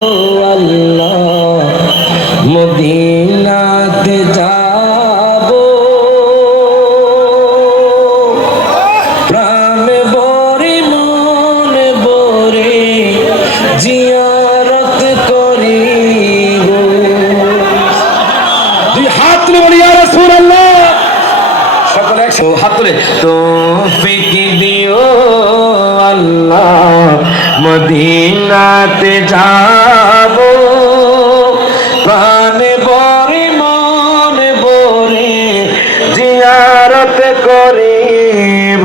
আল্লাহ মদিনাতে যাব প্রাণে ভরে মনে ভরে জিয়ারত করিব। দুই হাত তুলে বলি ইয়া রাসূলুল্লাহ, সকলে একসাথে হাত তুলে তৌফিক দিও আল্লাহ মদিনাতে যাব প্রাণে ভরে মনে ভরে জিয়ারত করিব।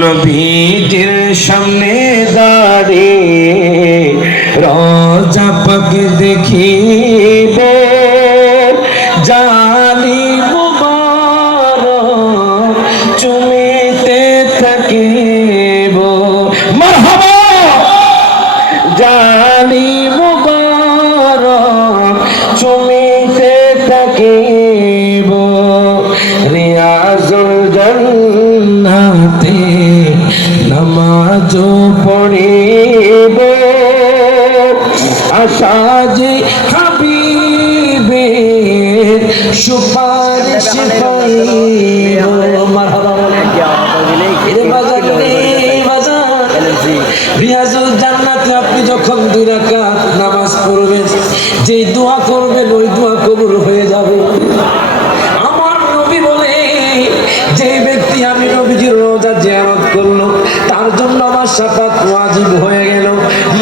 নবীজির সামনে দাঁড়িয়ে রওজা পাক দেখিব, জালি মুবারক চুমিতে থাকিব। মারহাবা জালি মুবারক চুমিতে থাকিব। রিয়াজুল জান্নাতে নামাজ পড়িব, আশা যে হাবিবের সুপারিশ পাইব। মারহাবা বলে রিয়াজুল জান্নাতে আপনি যখন 2 রাকাত নামাজ পড়বেন, যে দোয়া করবেন ওই দোয়া কবুল হয়ে যাবে। আমার নবী বলে, যে ব্যক্তি আমি নবীজির রওজা জিয়ারত করলো তার জন্য আমার শাফাত ওয়াজিব হয়ে গেল।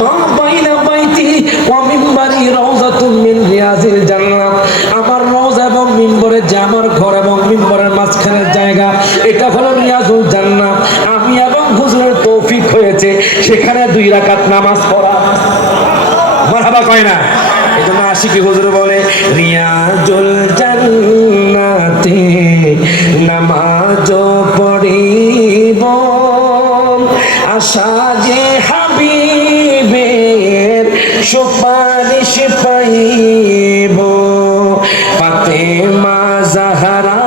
মা বাইনা বাইতি ওয়া মিনবারি রাউযাতুম মিন রিয়াজিল জান্নাহ, আমার রওজা এবং মিনবরের যে আমার ঘর এবং মিনবরের মাঝখানের জায়গা, এটা হলো রিয়াজুল জান্নাহ। আমি এবং হুজুরের তৌফিক হয়েছে সেখানে 2 রাকাত নামাজ পড়া। মারহাবা কয় না? এজন্য আশিকি হুজুর বলে রিয়াজুল জান্নাতে নামাজ পড়িব, আশা যে হাবিবের সুপারিশ পাইব। ফাতেমা জাহরা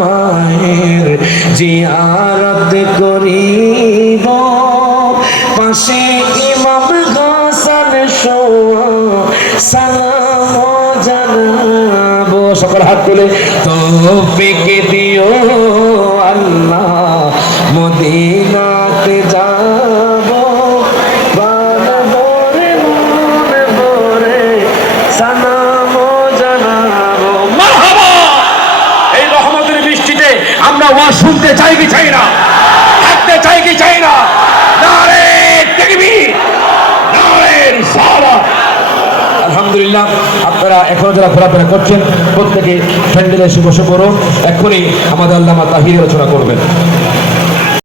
মায়ের জিয়ারত করিব, পাশে ইমাম হাসান শোয়া সালাম জানাবো। সকল হাত তুলে তৌফিক দিও আল্লাহ মদিনাতে যাব প্রাণ ভরে মনে ভরে সালাম জানাবো। মারহাবা। এই রহমতের বৃষ্টিতে আমরা ওয়াজ শুনতে চাই কি চাই না, থাকতে চাই কি চাই না? নারে তাকবীর, নারে রিসালাত। আলহামদুলিল্লাহ, আপনারা এখনো যারা ঘোরাফেরা করছেন প্রত্যেকে প্যান্ডেলে এসে বসে পড়ুন। এখনই আমাদের আল্লামা তাহির রচনা করবেন।